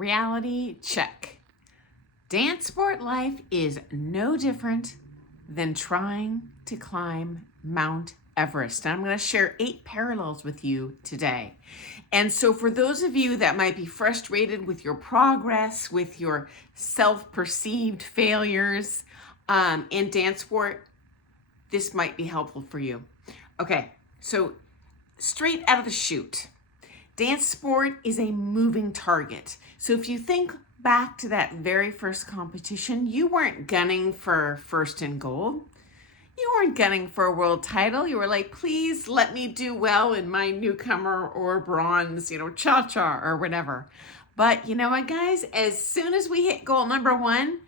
Reality check. Dance sport life is no different than trying to climb Mount Everest. And I'm going to share 8 parallels with you today. And so for those of you that might be frustrated with your progress, with your self-perceived failures in dance sport, this might be helpful for you. Okay, so straight out of the chute, dance sport is a moving target. So if you think back to that very first competition, you weren't gunning for first and gold. You weren't gunning for a world title. You were like, please let me do well in my newcomer or bronze, cha-cha or whatever. But you know what, guys? As soon as we hit goal number 1,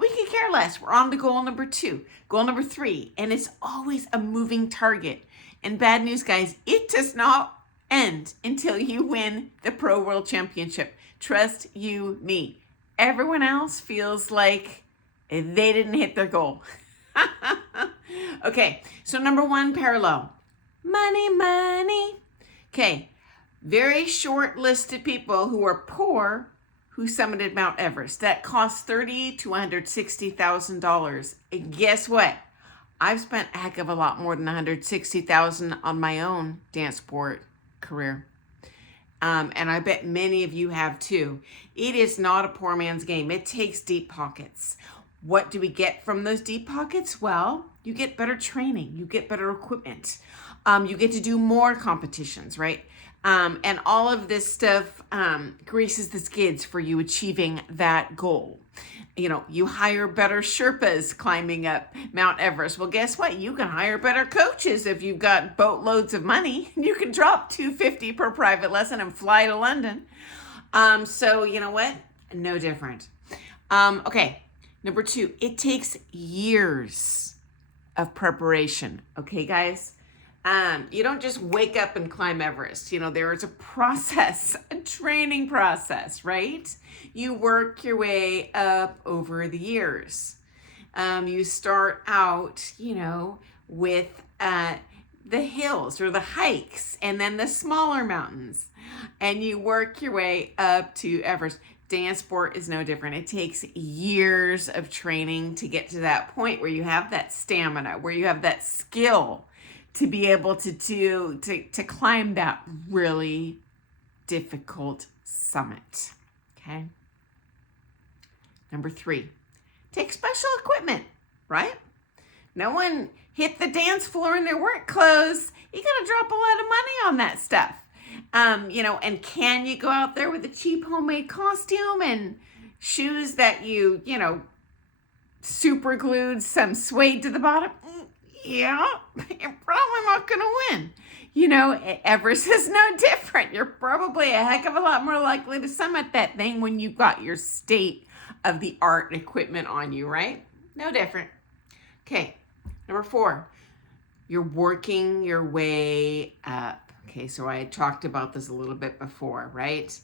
we could care less. We're on to goal number 2, goal number 3, and it's always a moving target. And bad news, guys, it does not end until you win the Pro World Championship. Trust you me. Everyone else feels like they didn't hit their goal. Okay, so number 1 parallel. Money, money. Okay, very short list of people who are poor who summited Mount Everest. That cost $30,000 to $160,000. And guess what? I've spent a heck of a lot more than $160,000 on my own dance sport career. And I bet many of you have too. It is not a poor man's game. It takes deep pockets. What do we get from those deep pockets? Well, you get better training. You get better equipment. You get to do more competitions, right? And all of this stuff greases the skids for you achieving that goal. You hire better Sherpas climbing up Mount Everest. Well, guess what? You can hire better coaches if you've got boatloads of money. You can drop $250 per private lesson and fly to London. So you know what? No different. Okay, number 2, it takes years of preparation. Okay, guys? You don't just wake up and climb Everest. There is a process, a training process, right? You work your way up over the years. You start out, with the hills or the hikes and then the smaller mountains. And you work your way up to Everest. Dance sport is no different. It takes years of training to get to that point where you have that stamina, where you have that skill to be able to climb that really difficult summit. Okay. Number 3, take special equipment, right? No one hit the dance floor in their work clothes. You gotta drop a lot of money on that stuff. And can you go out there with a cheap homemade costume and shoes that you super glued some suede to the bottom? Yeah, you're probably not going to win. Everest is no different. You're probably a heck of a lot more likely to summit that thing when you've got your state-of-the-art equipment on you, right? No different. Okay, number 4, you're working your way up. Okay, so I talked about this a little bit before, right?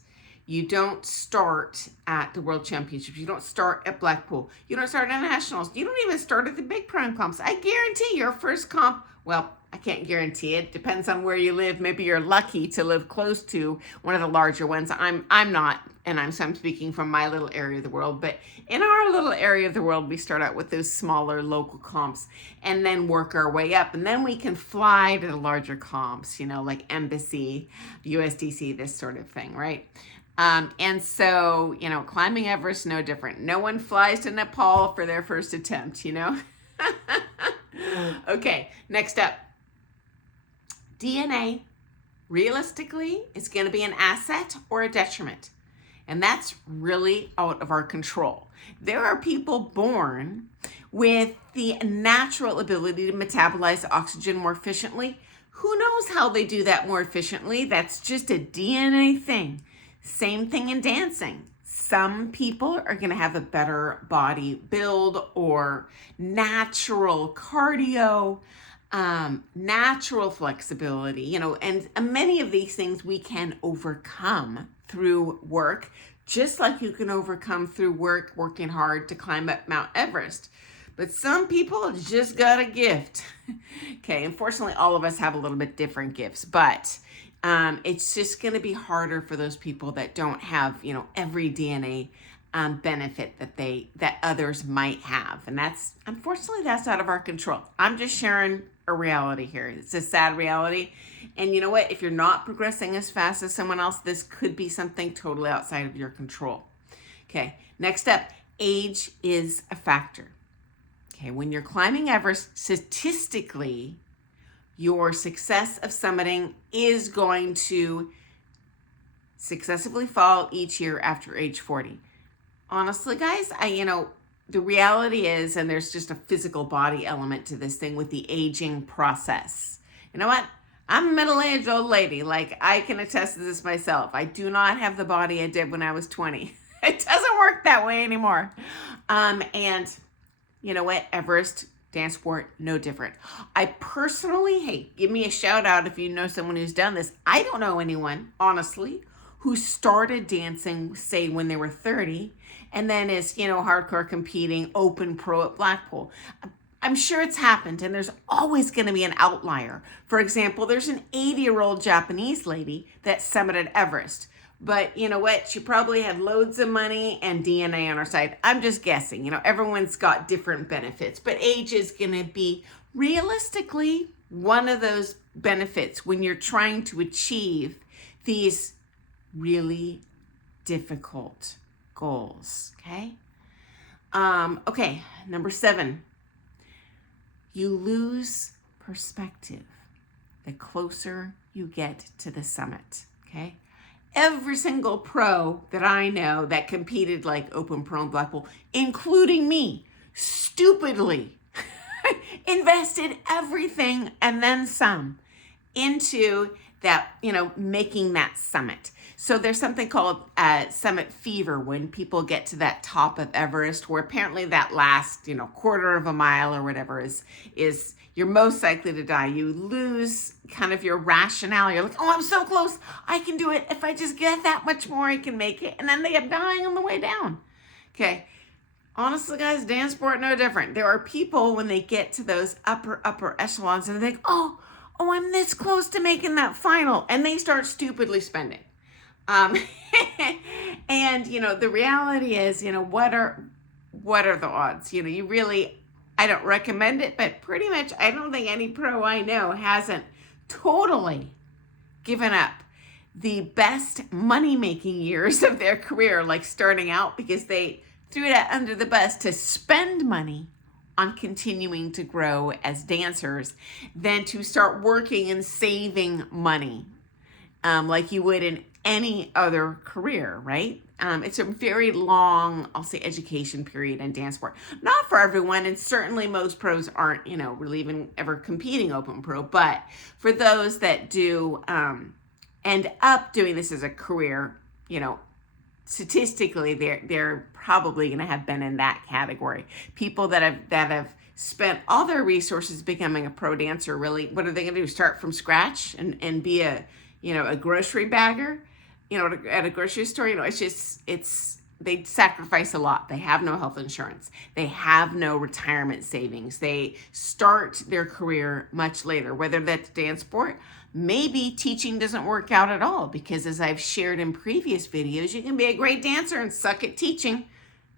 You don't start at the World Championships. You don't start at Blackpool. You don't start at Nationals. You don't even start at the big prime comps. I guarantee your first comp, well, I can't guarantee it. Depends on where you live. Maybe you're lucky to live close to one of the larger ones. I'm not, and I'm speaking from my little area of the world. But in our little area of the world, we start out with those smaller local comps and then work our way up. And then we can fly to the larger comps, like Embassy, USDC, this sort of thing, right? And so, climbing Everest, no different. No one flies to Nepal for their first attempt, Okay, next up. DNA, realistically, is going to be an asset or a detriment. And that's really out of our control. There are people born with the natural ability to metabolize oxygen more efficiently. Who knows how they do that more efficiently? That's just a DNA thing. Same thing in dancing. Some people are going to have a better body build or natural cardio, natural flexibility, and many of these things we can overcome through work, just like you can overcome through working hard to climb up Mount Everest. But some people just got a gift. Okay, unfortunately, all of us have a little bit different gifts, but It's just going to be harder for those people that don't have, every DNA benefit that others might have. And unfortunately, that's out of our control. I'm just sharing a reality here. It's a sad reality. And you know what? If you're not progressing as fast as someone else, this could be something totally outside of your control. Okay, next up, age is a factor. Okay, when you're climbing Everest, statistically, your success of summiting is going to successively fall each year after age 40. Honestly, guys, the reality is, and there's just a physical body element to this thing with the aging process. You know what? I'm a middle-aged old lady. Like, I can attest to this myself. I do not have the body I did when I was 20. It doesn't work that way anymore. And you know what? Everest, dance sport, no different. I personally, give me a shout out if you know someone who's done this. I don't know anyone, honestly, who started dancing, say, when they were 30, and then is, hardcore competing open pro at Blackpool. I'm sure it's happened, and there's always going to be an outlier. For example, there's an 80-year-old Japanese lady that summited Everest. But you know what? She probably had loads of money and DNA on her side. I'm just guessing. Everyone's got different benefits. But age is going to be realistically one of those benefits when you're trying to achieve these really difficult goals. Okay? Okay, number 7. You lose perspective the closer you get to the summit. Okay? Every single pro that I know that competed like Open Pro and Blackpool, including me, stupidly invested everything and then some into that, making that summit. So there's something called summit fever when people get to that top of Everest, where apparently that last, quarter of a mile or whatever is you're most likely to die. You lose kind of your rationale. You're like, oh, I'm so close. I can do it. If I just get that much more, I can make it. And then they end up dying on the way down. Okay. Honestly, guys, dance sport, no different. There are people when they get to those upper echelons and they think, oh, I'm this close to making that final. And they start stupidly spending. And, the reality is, what are the odds? You really, I don't recommend it, but pretty much I don't think any pro I know hasn't totally given up the best money-making years of their career, like starting out, because they threw that under the bus to spend money on continuing to grow as dancers than to start working and saving money like you would in any other career, right? It's a very long, I'll say, education period in dance sport. Not for everyone, and certainly most pros aren't, really even ever competing open pro, but for those that do end up doing this as a career, statistically, they're probably going to have been in that category. People that have spent all their resources becoming a pro dancer, really, what are they going to do? Start from scratch and be a grocery bagger, at a grocery store? They sacrifice a lot. They have no health insurance. They have no retirement savings. They start their career much later, whether that's dance sport. Maybe teaching doesn't work out at all, because as I've shared in previous videos, you can be a great dancer and suck at teaching.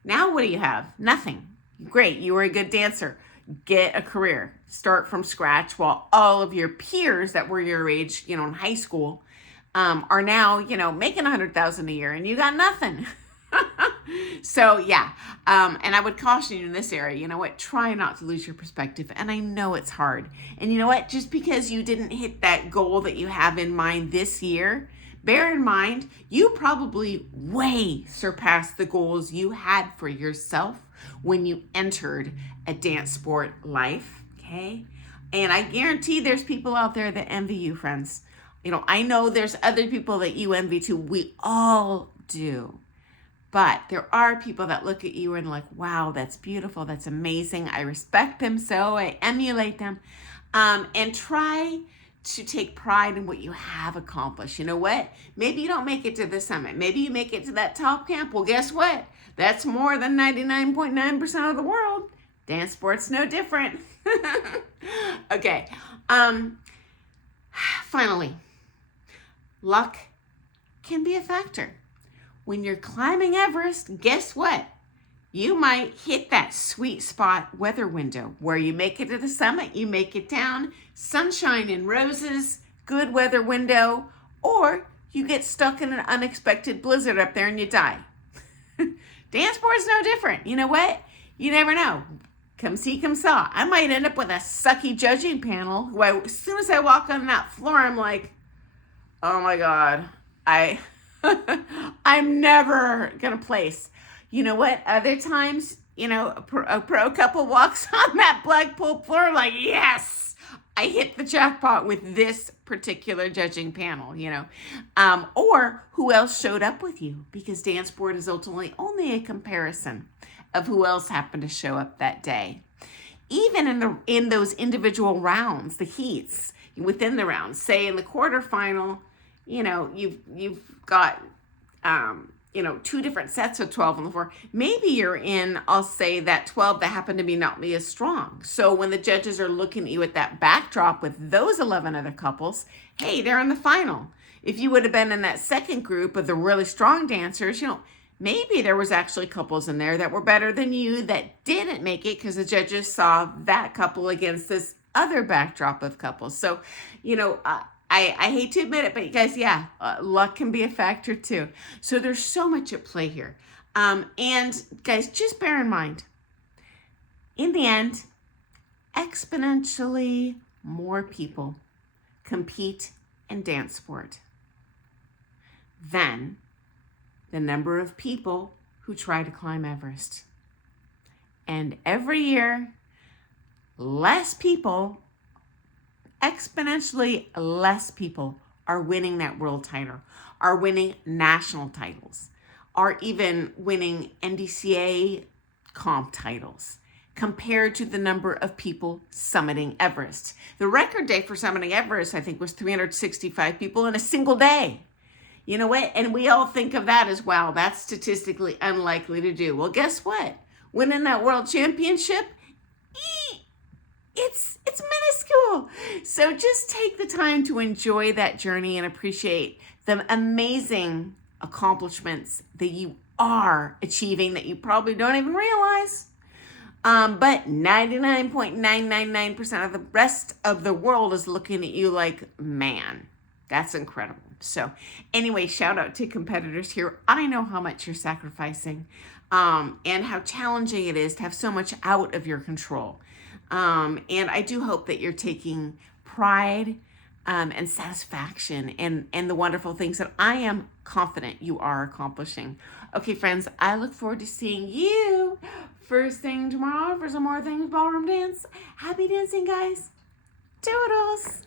Now what do you have? Nothing. Great, you were a good dancer. Get a career. Start from scratch while all of your peers that were your age, in high school, are now, making $100,000 a year and you got nothing. So yeah, and I would caution you in this area, try not to lose your perspective. And I know it's hard. And you know what, just because you didn't hit that goal that you have in mind this year, bear in mind, you probably way surpassed the goals you had for yourself when you entered a dance sport life, okay? And I guarantee there's people out there that envy you, friends. I know there's other people that you envy too. We all do. But there are people that look at you and like, wow, that's beautiful. That's amazing. I respect them so. I emulate them. And try to take pride in what you have accomplished. You know what? Maybe you don't make it to the summit. Maybe you make it to that top camp. Well, guess what? That's more than 99.9% of the world. Dance sport's no different. Okay. Finally, luck can be a factor. When you're climbing Everest, guess what? You might hit that sweet spot weather window where you make it to the summit, you make it down, sunshine and roses, good weather window, or you get stuck in an unexpected blizzard up there and you die. Dance board's no different. You know what? You never know. Come see, come saw. I might end up with a sucky judging panel who as soon as I walk on that floor, I'm like, oh my God, I'm never gonna place. You know what? Other times, a pro couple walks on that Blackpool floor, like, yes, I hit the jackpot with this particular judging panel, or who else showed up with you, because dance board is ultimately only a comparison of who else happened to show up that day. Even in those individual rounds, the heats within the rounds, say in the quarterfinal, you've got, 2 different sets of 12 on the floor. Maybe you're in, I'll say, that 12 that happen to be not be as strong. So when the judges are looking at you at that backdrop with those 11 other couples, hey, they're in the final. If you would have been in that second group of the really strong dancers, maybe there was actually couples in there that were better than you that didn't make it because the judges saw that couple against this other backdrop of couples. So, I hate to admit it, but you guys, luck can be a factor too. So there's so much at play here. And guys, just bear in mind, in the end, exponentially more people compete in dance sport than the number of people who try to climb Everest. And every year, exponentially less people are winning that world title, are winning national titles, are even winning NDCA comp titles compared to the number of people summiting Everest. The record day for summiting Everest, I think, was 365 people in a single day. You know what? And we all think of that as, wow, that's statistically unlikely to do. Well, guess what? Winning that world championship, it's minuscule. So just take the time to enjoy that journey and appreciate the amazing accomplishments that you are achieving that you probably don't even realize. But 99.999% of the rest of the world is looking at you like, man, that's incredible. So anyway, shout out to competitors here. I know how much you're sacrificing and how challenging it is to have so much out of your control. And I do hope that you're taking pride and satisfaction and the wonderful things that I am confident you are accomplishing. Okay, friends, I look forward to seeing you first thing tomorrow for some more things ballroom dance. Happy dancing, guys. Toodles.